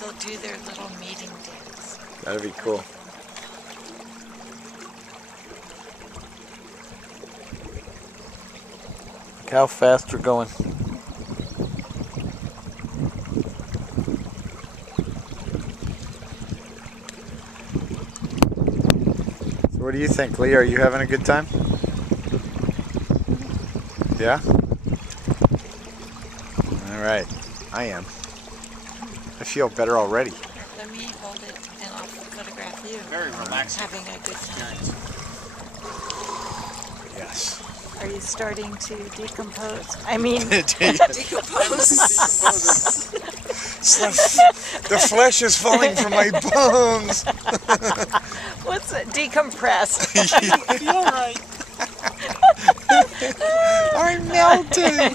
they'll do their little meeting dance. That'd be cool. Look how fast we're going. So what do you think, Lee? Are you having a good time? Yeah? All right. I am. I feel better already. Let me hold it and I'll photograph you. Very relaxing. Having a good time. Yes. Are you starting to decompose? I mean, decompose. The flesh is falling from my bones. What's it? Decompress. I feel right. I'm melting.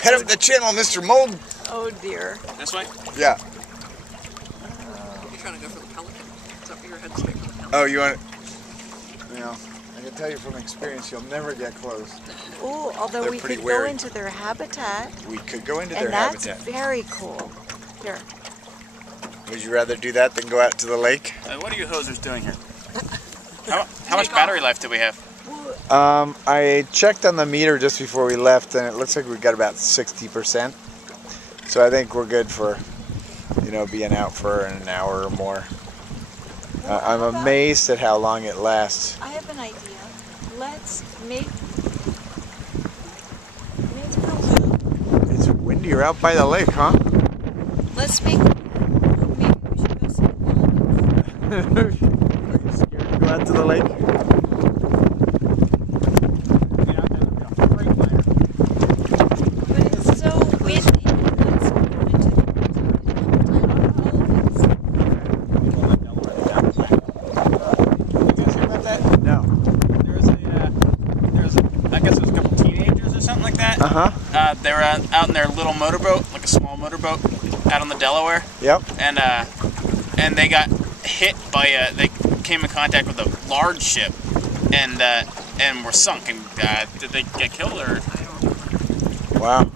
Head up the channel, Mr. Mold. Oh dear. This way? Yeah. You're trying to go for the pelican. It's up your head straight for the pelican. Oh, you want it? You know, I can tell you from experience, you'll never get close. Ooh, although They're we pretty could wary. go into their habitat. We could go into their And that's habitat. very cool. Here. Would you rather do that than go out to the lake? What are you hosers doing here? How much battery life do we have? I checked on the meter just before we left, and it looks like we got about 60%. So I think we're good for, you know, being out for an hour or more. I'm amazed at how long it lasts. I have an idea. Let's make It's windy. You're out by the lake, huh? Let's make. Maybe we should go see the dolphins. Are you scared to go out to the lake? But it's so windy. Let's go into No. I guess it was a couple teenagers or something like that. They were out in their little motorboat, like a small motorboat, out on the Delaware. Yep. And they got hit by they came in contact with a large ship, and were sunk. And did they get killed or? Wow.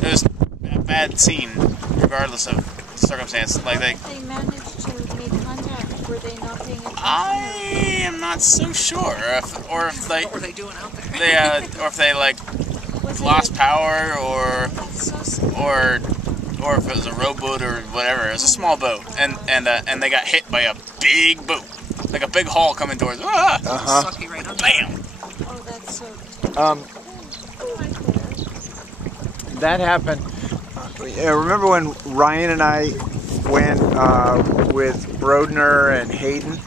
It was a bad scene, regardless of circumstance. Like they managed to make contact. Were they not paying attention? I am not so sure, or if they. What were they doing out there? Or if they like lost power, or if it was a rowboat or whatever. It was a small boat, and they got hit by a big boat, like a big hull coming towards them. Sucky right under. Bam! Oh, that's so. That happened. Remember when Ryan and I went with Brodner and Hayden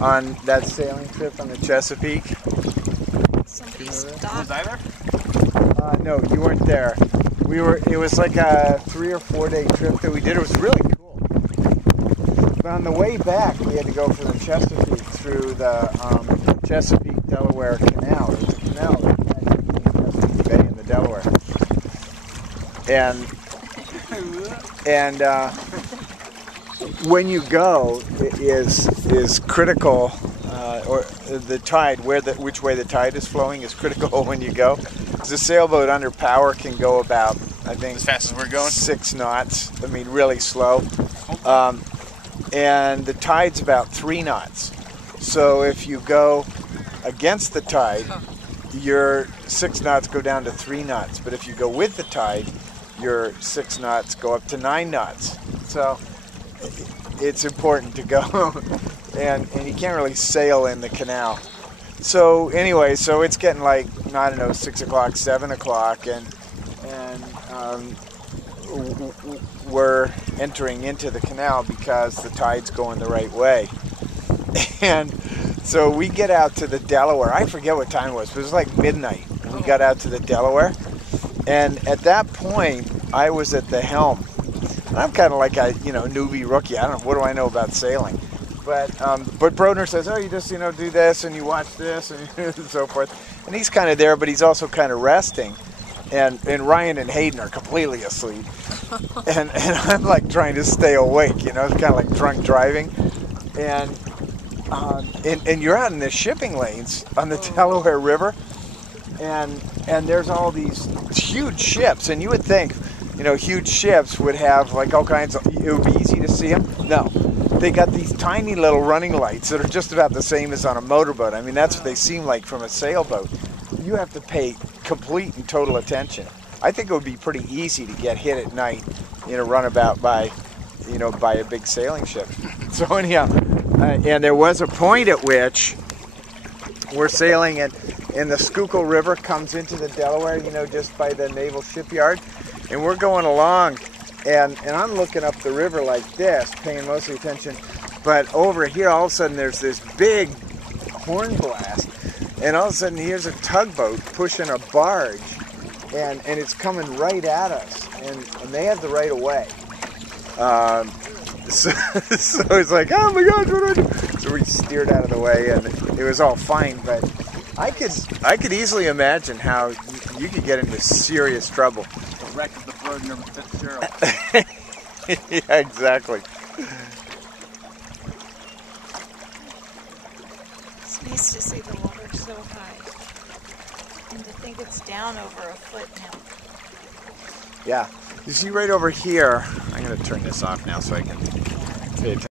on that sailing trip on the Chesapeake? Somebody Was stopped. I there? No, you weren't there. It was like a 3 or 4 day trip that we did. It was really cool. But on the way back, we had to go from the Chesapeake through the Chesapeake Delaware Canal. There's a canal that connects between Chesapeake Bay and the Delaware. And when you go, it is critical, or the tide, which way the tide is flowing is critical when you go. Because the sailboat under power can go about, I think, As fast as we're going? 6 knots. I mean, really slow. And the tide's about 3 knots. So if you go against the tide, your 6 knots go down to 3 knots. But if you go with the tide, your 6 knots go up to 9 knots. So it's important to go. and you can't really sail in the canal. So anyway, so it's getting like, I don't know, 6 o'clock, 7 o'clock, and we're entering into the canal because the tide's going the right way. And so we get out to the Delaware. I forget what time it was, but it was like midnight. We got out to the Delaware. And at that point, I was at the helm. And I'm kind of like a, newbie rookie. I don't know, what do I know about sailing? But Brodner says, oh, you just, do this and you watch this and so forth. And he's kind of there, but he's also kind of resting. And Ryan and Hayden are completely asleep. And I'm like trying to stay awake, it's kind of like drunk driving. And you're out in the shipping lanes on the Delaware River. And there's all these huge ships. And you would think, huge ships would have like all kinds of, it would be easy to see them. No, they got these tiny little running lights that are just about the same as on a motorboat. I mean, that's what they seem like from a sailboat. You have to pay complete and total attention. I think it would be pretty easy to get hit at night in a runabout by a big sailing ship. So anyhow, and there was a point at which we're sailing and the Schuylkill River comes into the Delaware, just by the naval shipyard, and we're going along, and I'm looking up the river like this, paying mostly attention, but over here all of a sudden there's this big horn blast, and all of a sudden here's a tugboat pushing a barge, and it's coming right at us, and they have the right of way. So it's like, oh my gosh, what do I do? So we steered out of the way, and it was all fine. But I could easily imagine how you could get into serious trouble. The wreck of the Bergner Fitzgerald. Yeah, exactly. It's nice to see the water so high, and to think it's down over a foot now. Yeah. You see right over here, I'm going to turn this off now so I can pay attention.